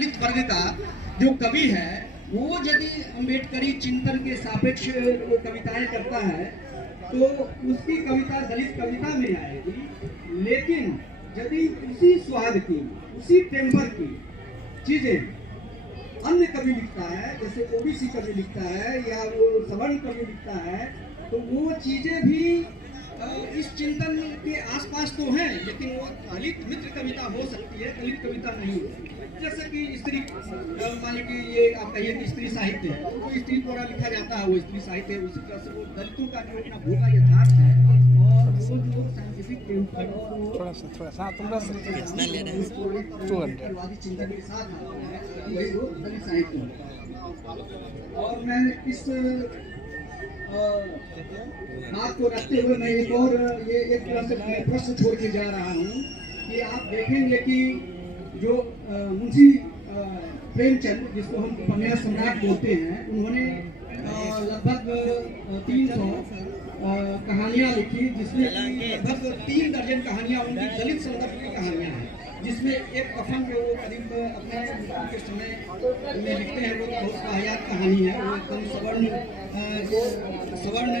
दलित वर्ग का जो कवि है वो यदि अम्बेडकरी चिंतन के सापेक्ष वो कविताएं करता है तो उसकी कविता दलित कविता में आएगी। लेकिन यदि उसी स्वाद की उसी टेम्पर की चीजें अन्य कवि लिखता है, जैसे ओबीसी कवि लिखता है या वो सवर्ण कवि लिखता है, तो वो चीजें भी इस चिंतन के आसपास तो हैं, लेकिन वो दलित मित्र कविता हो सकती है, दलित कविता नहीं हो सकती। जैसे कि स्त्री, मान लीजिए ये आप कहिए कि स्त्री साहित्य है, तो स्त्री द्वारा लिखा जाता है वो स्त्री साहित्य है। उसी तरह से वो दलितों का जो अपना भोगा यथार्थ है और वो जो साइंटिफिक चिंतन के साथ वही वो दलित साहित्य है। और मैं इस बात को रखते हुए मैं एक और ये एक तरह से प्रश्न छोड़ के जा रहा हूँ कि आप देखेंगे कि जो मुंशी प्रेमचंद, जिसको हम उपन्यास सम्राट बोलते हैं, उन्होंने लगभग 300 कहानियाँ लिखी, जिसमें लगभग 3 दर्जन कहानियाँ उनकी दलित संदर्भ की कहानियाँ हैं, जिसमें एक कफन जो वो करीब अपने मृत्यु के समय में लिखते हैं, वो बहुत वाहियात कहानी है। वो एकदम सवर्ण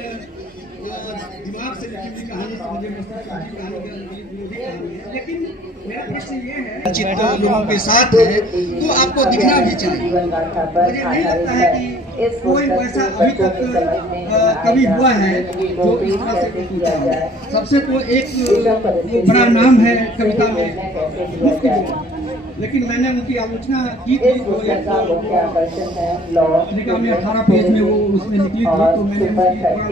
दिमाग से लिखी हुई कहानी, मुझे विरोधी कहानी है। लेकिन मेरा प्रश्न ये है, चित्त लोगों के साथ है तो आपको दिखना भी चाहिए। मुझे नहीं लगता है कि कोई वैसा अभी तक कवि हुआ है जो इस तरह से पूछा हो। सबसे तो एक बड़ा नाम है कविता में मुफ्ती, लेकिन मैंने उनकी आलोचना की थी, तो पत्रिका में 18 पेज में वो उसमें निकली थी, तो मैंने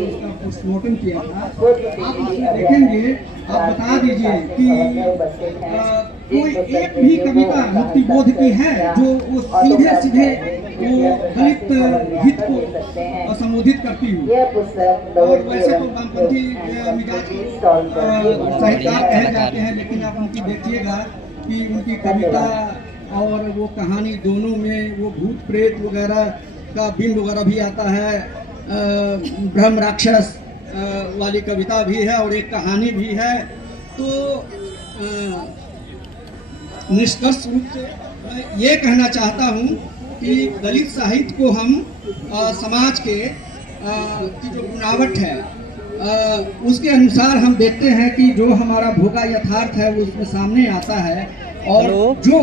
उसका पोस्टमार्टम किया था। आप उसमें देखेंगे, आप बता दीजिए कि कोई एक भी कविता मुक्ति बोध की है जो वो सीधे सीधे वो दलित हित को संबोधित करती हो। और वैसे तो वामपंथी मिजाज साहित्यकार कहे जाते हैं, लेकिन आप उनकी देखिएगा कि उनकी कविता और वो कहानी दोनों में वो भूत प्रेत वगैरह का बिंब वगैरह भी आता है। ब्रह्म राक्षस वाली कविता भी है और एक कहानी भी है। तो निष्कर्ष रूप से मैं ये कहना चाहता हूँ कि दलित साहित्य को हम समाज के की जो बनावट है उसके अनुसार हम देखते हैं कि जो हमारा भोगा यथार्थ है वो उसमें सामने आता है। और जो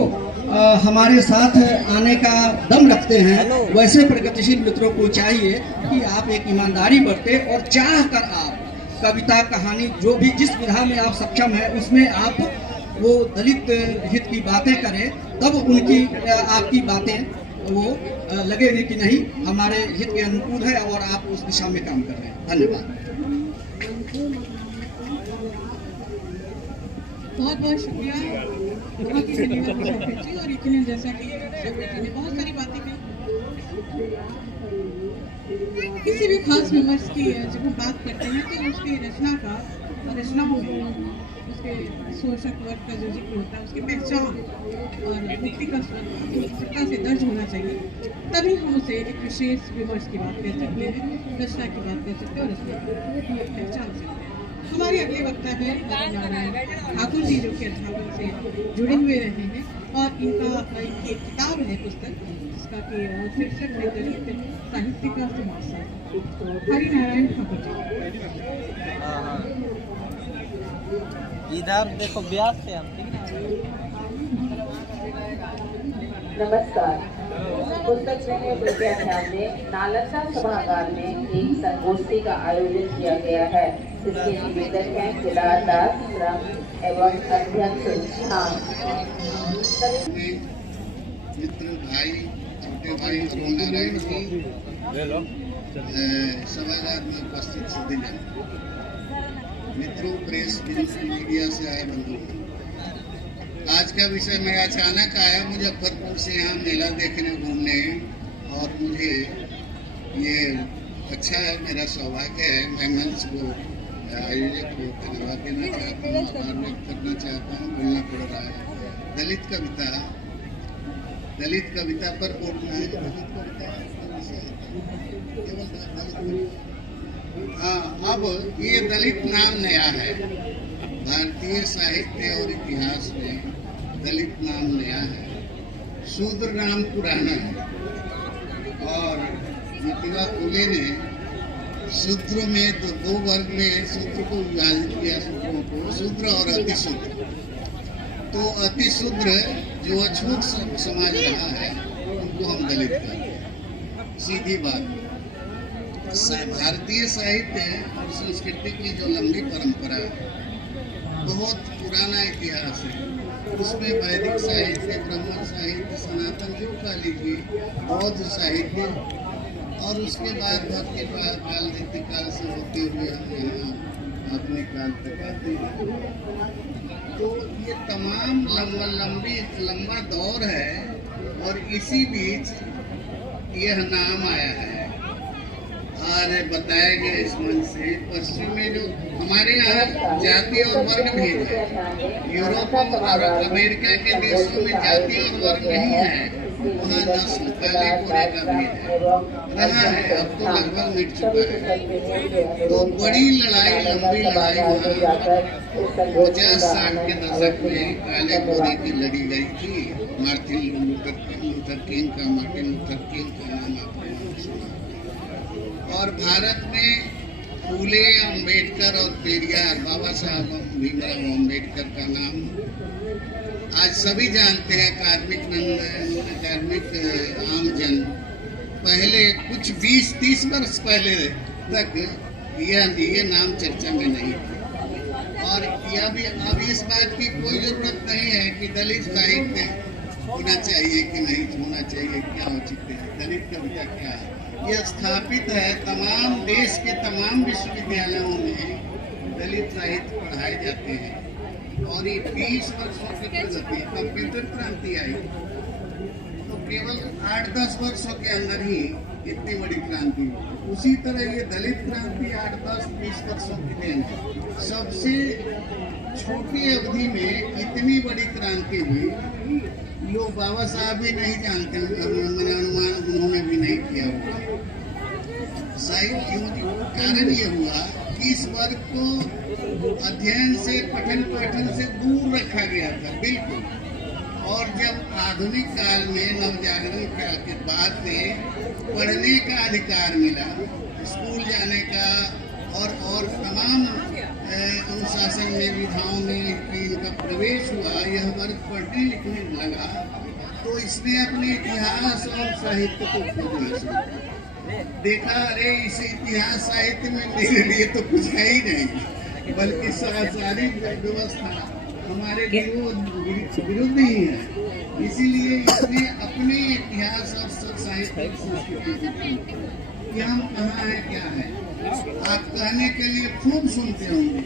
हमारे साथ आने का दम रखते हैं, वैसे प्रगतिशील मित्रों को चाहिए कि आप एक ईमानदारी बरते और चाह कर आप कविता कहानी जो भी जिस विधा में आप सक्षम है उसमें आप वो दलित हित की बातें करें, तब उनकी आपकी बातें वो लगेगी कि नहीं हमारे हित के अनुकूल है और आप उस दिशा में काम कर रहे हैं। धन्यवाद। बहुत बहुत शुक्रिया, बहुत ही धन्यवाद जी। और यकीनन जैसा कि ने बहुत सारी बातें कही, किसी भी खास विमर्श की जब हम बात करते हैं तो उसकी रचनाओं में उसके शोषक वर्ग का जो जिक्र होता है, उसकी पहचान और व्यक्ति का सत्ता से दर्ज होना चाहिए, तभी हम उसे एक विशेष विमर्श की बात कर सकते हैं, रचना की बात कर सकते हैं और उसमें पहचान सकते हैं। हमारे अगले वक्ता है ठाकुर जी, जो कि अध्यापन से जुड़े हुए रहे हैं और इनकी एक किताब है, पुस्तक, जिसका कि शीर्षक है दलित साहित्य का समाज। हरिनारायण ठाकुर जी, इधर देखो ब्यास से हम। नमस्कार। पुस्तक प्रेमी विद्याध्यान में नालंदा सभागार में एक संगोष्ठी का आयोजन किया गया है। इसके निवेदक हैं केदार दास एवं अध्यक्ष मित्र भाई, छोटे भाई हरिनारायण जी, सभागार में उपस्थित सदीजन मित्रों, प्रेस मीडिया से आए बंधु, आज का विषय मैं अचानक आया मुजफ्फरपुर से यहाँ मेला देखने घूमने, और मुझे ये अच्छा है, मेरा सौभाग्य है। मैं मंच को आयोजक को धन्यवाद देना चाहता हूँ, आभार व्यक्त करना चाहता हूँ। बोलना पड़ रहा है दलित कविता पर बोलना है। हाँ, अब ये दलित नाम नया है भारतीय साहित्य और इतिहास में, दलित नाम नया है। शूद्र नाम पुराना है और ज्योतिबा फुले ने शूद्र में तो 2 वर्ग में शूद्र को विभाजित किया, शूद्रों को, शूद्र और अतिशूद्र। तो अतिशूद्र जो अछूत समाज रहा है उनको हम दलित कहते हैं, सीधी बात। भारतीय साहित्य और संस्कृति की जो लंबी परंपरा है, बहुत पुराना इतिहास है, उसमें वैदिक साहित्य, ब्राह्मण साहित्य, सनातन जो का लीजिए, बौद्ध साहित्य और उसके बाद भक्ति काल, रीति काल से होते हुए हम यहाँ अपने काल तक आते हैं। तो ये तमाम लंबा दौर है और इसी बीच यह नाम आया है और बताया गया इस मंच से। पश्चिम में जो हमारे यहाँ जाति और वर्ण भेद है, यूरोप और अमेरिका के देशों में जाति और वर्ण नहीं है, वहाँ नस्ल काले गोरे का भेद है, रहा है, अब तो लगभग मिट चुका है। तो बड़ी लड़ाई, लंबी लड़ाई वहाँ 50-60 के दशक में काले गोरे की लड़ी गई थी। मार्टिन लूथर किंग का नाम आपने सुना। और भारत में फूले, अंबेडकर और पेरियार, बाबा साहब भीमराव अंबेडकर का नाम आज सभी जानते हैं। कार्मिक आमजन पहले कुछ 20-30 वर्ष पहले तक ये नाम चर्चा में नहीं था। और यह भी अब इस बात की कोई जरूरत नहीं है कि दलित साहित्य होना चाहिए कि नहीं होना चाहिए, क्या औचित्य है, दलित कविता क्या है। यह स्थापित है, तमाम देश के तमाम विश्वविद्यालयों में दलित साहित्य पढ़ाए जाते हैं। और ये 20 वर्षों की प्रगति, कंप्यूटर क्रांति आई तो केवल 8-10 वर्षों के अंदर ही इतनी बड़ी क्रांति हुई। उसी तरह ये दलित क्रांति 8-10-20 वर्षों की देन है। सबसे छोटी अवधि में इतनी बड़ी क्रांति हुई, लोग बाबा साहब भी नहीं जानते, अनुमान उन्होंने भी नहीं किया होगा। कारण ये हुआ कि इस वर्ग को अध्ययन से, पठन पाठन से दूर रखा गया था बिल्कुल। और जब आधुनिक काल में नवजागरण के बाद में पढ़ने का अधिकार मिला, स्कूल जाने का और तमाम अनुशासन में, विधाओं में इनका प्रवेश हुआ, यह वर्ग पढ़ने लिखने लगा, तो इसने अपने इतिहास और साहित्य को खोजना शुरू किया। देखा, अरे इस इतिहास साहित्य में मेरे लिए तो कुछ है ही नहीं, बल्कि सारी व्यवस्था हमारे विरुद्ध ही है। इसीलिए इसने अपने इतिहास और साहित्य संस्कृति कि हम कहाँ है, क्या है। आप कहने के लिए खूब सुनते होंगे,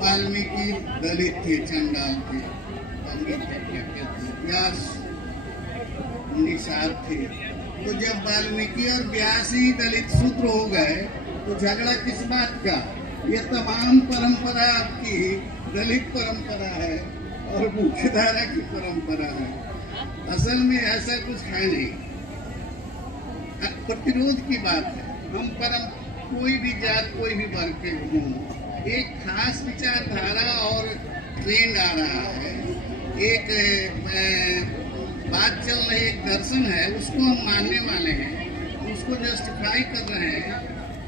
वाल्मीकि दलित थे, चंडाल थे, व्यास निषाद थे। तो जब वाल्मीकि और व्यास ही दलित शूद्र हो गए तो झगड़ा किस बात का। यह तमाम परंपरा आपकी दलित परंपरा है और मुख्यधारा की परंपरा है। असल में ऐसा कुछ है नहीं, प्रतिरोध की बात है। हम कोई भी जात, कोई भी वर्ग के हों, एक खास विचारधारा और ट्रेंड आ रहा है, एक बात चल रही, एक दर्शन है, उसको हम मानने वाले हैं, उसको जस्टिफाई कर रहे हैं,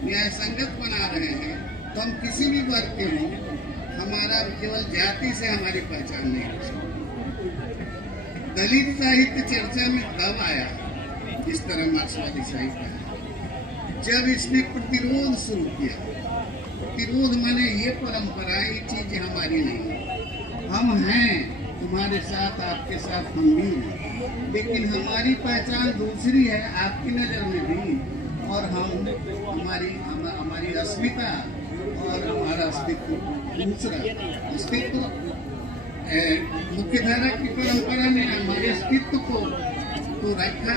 न्याय संगत बना रहे हैं। तो हम किसी भी वर्ग के हों, हमारा केवल जाति से हमारी पहचान नहीं हो सकती। दलित साहित्य चर्चा में तब आया जिस तरह मार्क्सवादी साहित्य है, जब इसने प्रतिरोध शुरू किया। प्रतिरोध माने ये परंपरा, ये चीज हमारी नहीं, हम हैं तुम्हारे साथ, आपके साथ हम भी हैं, लेकिन हमारी पहचान दूसरी है आपकी नजर में भी। और हमारी अस्मिता और हमारा अस्तित्व दूसरा। अस्तित्व मुख्यधारा की परंपरा ने हमारे अस्तित्व को तो रखा,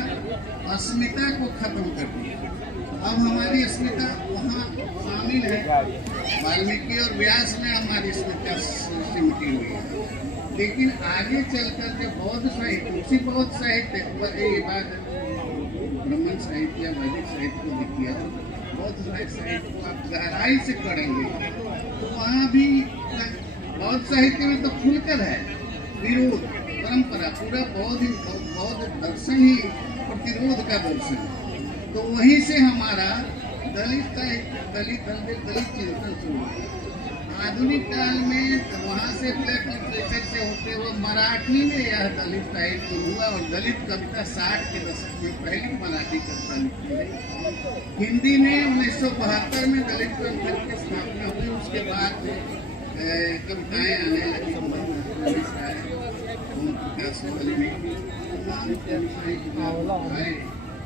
अस्मिता को खत्म कर दिया। अब हमारी अस्मिता वहाँ शामिल है, वाल्मीकि और व्यास में हमारी अस्मिता सिमटी हुई है। लेकिन आगे चलकर के बौद्ध साहित्य, उसी बौद्ध साहित्य, ये बात ब्राह्मण साहित्य या वैदिक साहित्य को देखिए, बौद्ध साहित्य को आप गहराई से पढ़ेंगे तो वहाँ भी बौद्ध साहित्य में तो खुलकर है विरोध, परंपरा, पूरा बौद्ध बौद्ध दर्शन ही प्रतिरोध का दर्शन है। तो वहीं से हमारा दलित चिंतन शुरू हुआ। आधुनिक काल में वहाँ से ब्लैक लिटरेचर से होते हुए मराठी में यह दलित साहित्य हुआ और दलित कविता 60 के दशक में पहली मराठी कविता लिखी गई। हिंदी में 1972 में दलित ग्रंथ की स्थापना हुई। उसके बाद कविताएं आने लगी,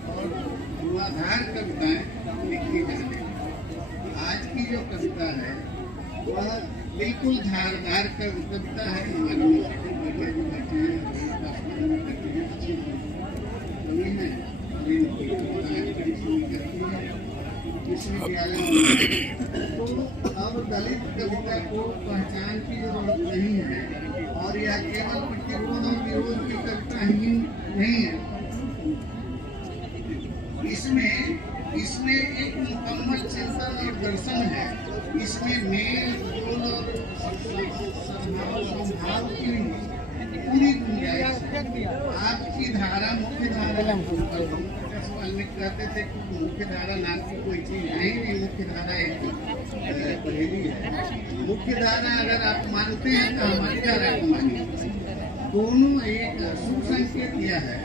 और पूर्वाधार कविताएं लिखी जाने। आज की जो कविता है वह बिल्कुल धारदार कविता है। हमारी तो अब दलित कविता को पहचान की जरूरत नहीं है और यह केवल प्रतिरोध और विरोध की कविता ही नहीं है। इसमें एक मुकम्मल चिंतन और दर्शन है। इसमें मेल जोल और संभाव की पूरी गुंजाइश है। आपकी धारा मुख्य धारा वाल्मीकि कहते थे कि मुख्य धारा नाम की कोई चीज है ही नहीं। मुख्य धारा एक पहेली है। मुख्य धारा अगर आप मानते हैं तो हमारी धारा को मानिए। दोनों एक सुसंकेत दिया है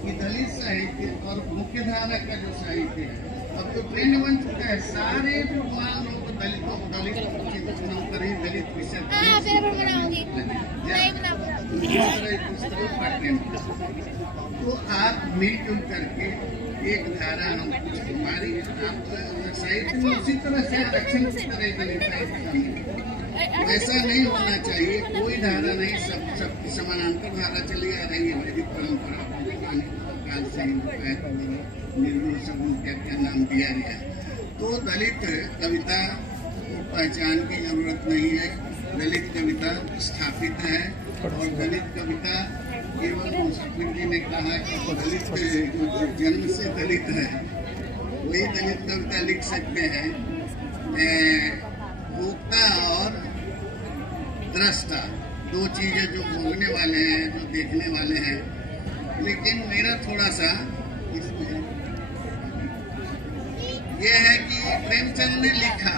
कि दलित साहित्य और मुख्य धारा का जो साहित्य है अब तो ट्रेंड बन चुका है। सारे विद्वान लोग दलितों को दलित दलित विषय तो आप मिलजुल करके एक धारा हमारी साहित्य में उसी तरह से आरक्षण की तरह दलित साहित्य वैसा नहीं होना चाहिए। कोई धारा नहीं, सबकी समानांतर धारा चली आ रही है। वैदिक परंपरा काल से निर्गुण सगुण क्या नाम दिया गया। तो दलित कविता पहचान की जरूरत नहीं है। दलित कविता स्थापित है और दलित कविता केवल मुंशी जी ने कहा कि दलित जो जन्म से दलित है वही दलित कविता लिख सकते हैं। भोक्ता और दृष्टा दो चीजें जो भोगने वाले हैं, जो देखने वाले हैं। लेकिन मेरा थोड़ा सा इसमें यह है कि प्रेमचंद ने लिखा